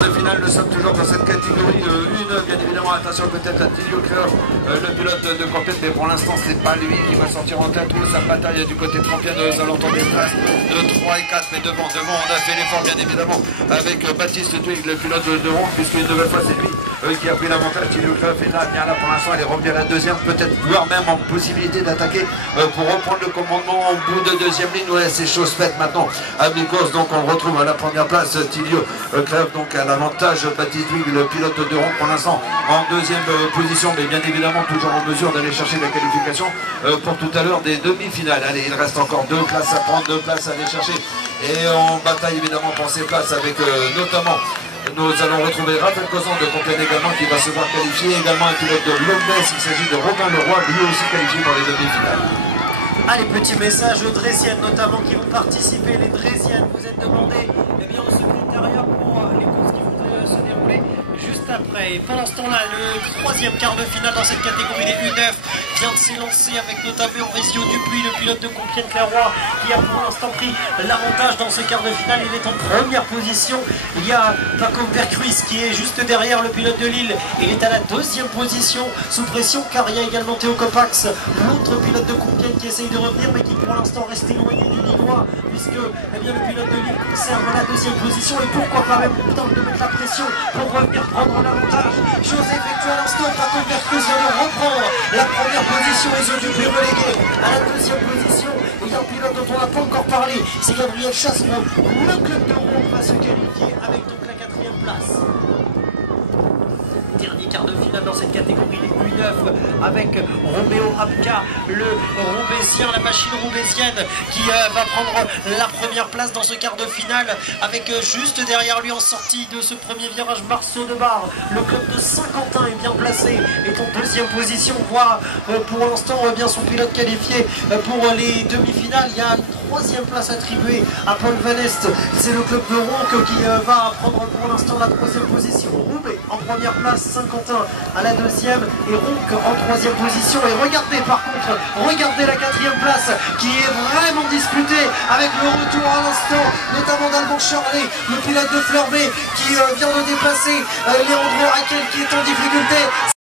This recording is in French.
De finale, nous sommes toujours dans cette catégorie 1, bien évidemment, attention peut-être à Tilio Clerc, le pilote de compète, mais pour l'instant c'est pas lui qui va sortir en tête. Sa bataille du côté de Compiègne aux alentours des places de 3 et 4, mais devant on a fait l'effort bien évidemment avec Baptiste Twig, le pilote de Ronde, puisqu'une nouvelle fois c'est lui qui a pris l'avantage. Tilio Clerc est là, bien là pour l'instant, elle est revenue à la deuxième, peut-être voire même en possibilité d'attaquer pour reprendre le commandement en bout de deuxième ligne. Ouais, c'est chose faite maintenant à mi-course, donc on le retrouve à la première place, Tilio Clerc donc à l'avantage, Baptiste Twig, le pilote de Ronde pour l'instant en deuxième position, mais bien évidemment toujours en mesure d'aller chercher la qualification pour tout à l'heure des demi-finales. Allez, il reste encore 2 places à prendre, 2 places à aller chercher, et on bataille évidemment pour ces places avec notamment, nous allons retrouver Raphaël Causon de Compiègne également qui va se voir qualifier, également un pilote de Lomès, il s'agit de Robin Leroy, lui aussi qualifié pour les demi-finales. Allez, petit message aux Drésiennes notamment qui vont participer. Les Drésiennes, vous êtes demandés au secrétariat pour les courses qui vont se dérouler juste après. Et pendant ce temps-là, le troisième quart de finale dans cette catégorie des U9 vient de s'élancer avec notamment Mauricio Dupuis, le pilote de Compiègne-Clairoy, qui a pour l'instant pris l'avantage dans ce quart de finale. Il est en première position. Il y a Paco Vercruis qui est juste derrière le pilote de Lille. Il est à la deuxième position sous pression, car il y a également Théo Copax, l'autre pilote de Compiègne qui essaye de revenir mais qui pour l'instant reste éloigné du Lillois, puisque le pilote de Lille conserve la deuxième position et pourquoi pas même tenter de mettre la pression pour revenir prendre l'avantage. Chose effectuée à l'instant, Paco Vercruis vient de reprendre la première position. Ils ont dû plus reléguer à la deuxième position. Il y a un pilote dont on n'a pas encore parlé, c'est Gabriel Chassereau. Le club de Ronde va se qualifier avec donc la 4e place. Dernier quart de finale dans cette catégorie, les U9, avec Roméo Apka, le Roubaisien, la machine roubaisienne, qui va prendre la première place dans ce quart de finale, avec juste derrière lui en sortie de ce premier virage Marceau de Bar. Le club de Saint-Quentin est bien placé, est en deuxième position, voit pour l'instant bien son pilote qualifié pour les demi-finales. Il y a une 3e place attribuée à Paul Van Est, c'est le club de Ronque qui va prendre pour l'instant la 3e position. Roubaix en première place, Saint-Quentin à la 2e et Ronque en 3e position. Et regardez par contre, regardez la 4e place qui est vraiment disputée avec le retour à l'instant notamment d'Alban Charlet, le pilote de Fleurmet qui vient de dépasser Léandro Raquel qui est en difficulté.